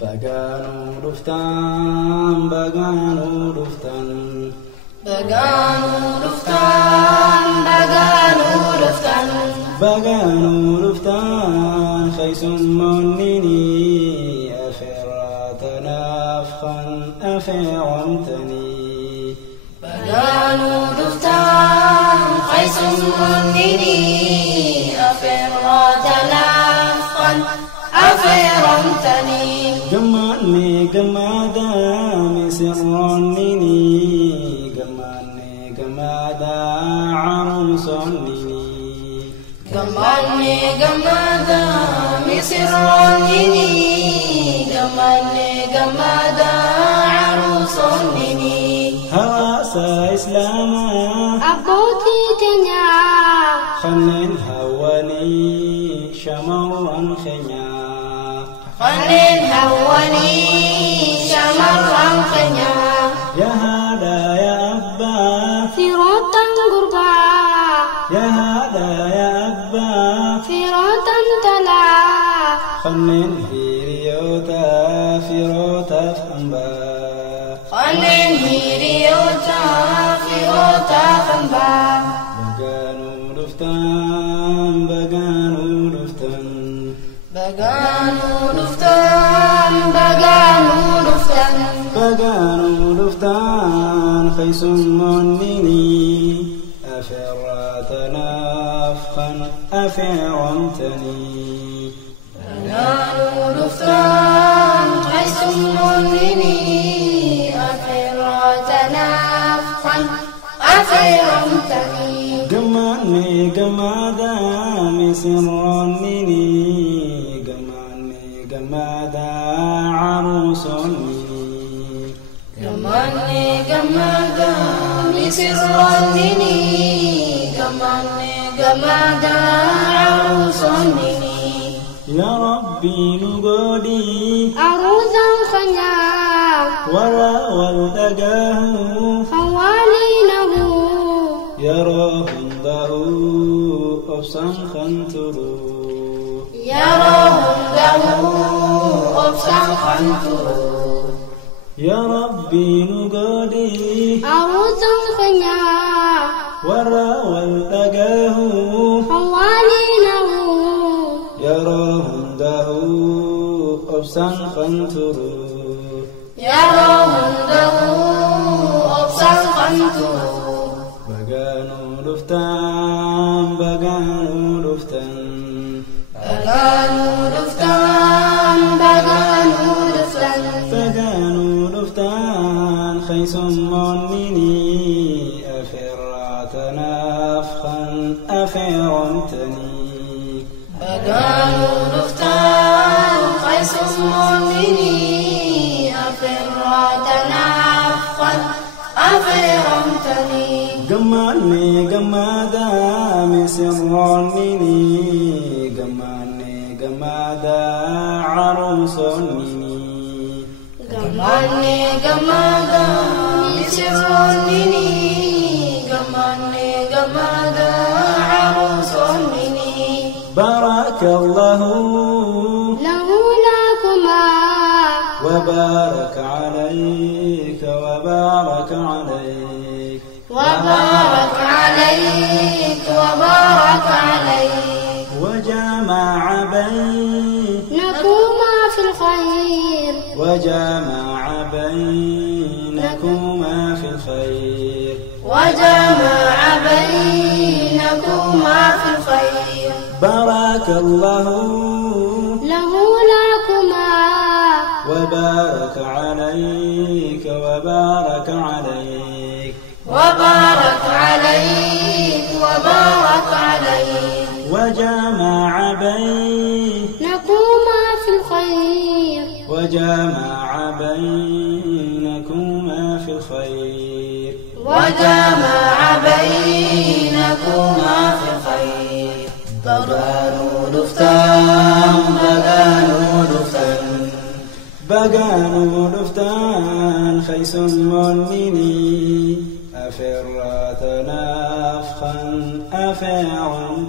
Baganu duftan, baganu duftan, baganu duftan, baganu duftan, baganu duftan, khaysun munini, afiratana afkhan, afiramtani. baganu duftan, khaysun munini, afiratana afkhan, afiramtani. Gamane gamada misirronini, gamane gamada arusonnini. Gamane gamada misirronini, gamane gamada arusonnini. Hawasa Islama Aboti kenya, khanin hawani shamarran khenya. khanin hawani shamarran khenya. Ya hada ya abba, Firatan gurba, ya hada ya abba, firatan tala. khanin hiriyota firota famba. Khanin hiriyota firota famba. Baganu duftan, baganu duftan, Baganu duftan, baganu duftan, baganu duftan, khaysun munini, afiratana afkhan, afiramtani. baganu duftan, khaysun munini, afiratana afkhan, afiramtani. Gamane gamada misirronini, gamane gamada arusonnini. Gamane gamada misirronini, gamane gamada arusonnini. Ya Rabbi nugodi Aruzan khanya, wara waldagahu hawalinahu. yarahundahu obsan khanturu. Yarahum lahu obsan khanturu. Ya Rabbi nugodi Aruzan khanya, wara waldagahu hawalinahu. yarahundahu obsan khanturu. Yarahum lahu obsan khanturu. Baganu duftan, baganu duftan, Baganu duftan, baganu duftan, baganu duftan, khaysun munini, afiratana afkhan, afiramtani. baganu duftan, khaysun munini, afiratana afkhan, afiramtani. Gamane gamada misirronini, gamane gamada arusonnini. Gamane gamada misirronini, gamane gamada arusonnini. Barakallahu Lahu lakuma, wa barak alayka wa barak alayk. وبارك عليك وبارك عليك. وجمع نكوما في الخير، وجمع بينكما في الخير. وجمع بينكما في الخير. بارك الله له لكما، وبارك عليك وبارك عليك. وبارك عليك وبارك عليك. وجمع نكوما في الخير، وجمع بينكما في الخير. وجمع بينكما في الخير. baganu duftan, baganu duftan, baganu duftan, khaysun munini, afiratana afkhan, afiramtani.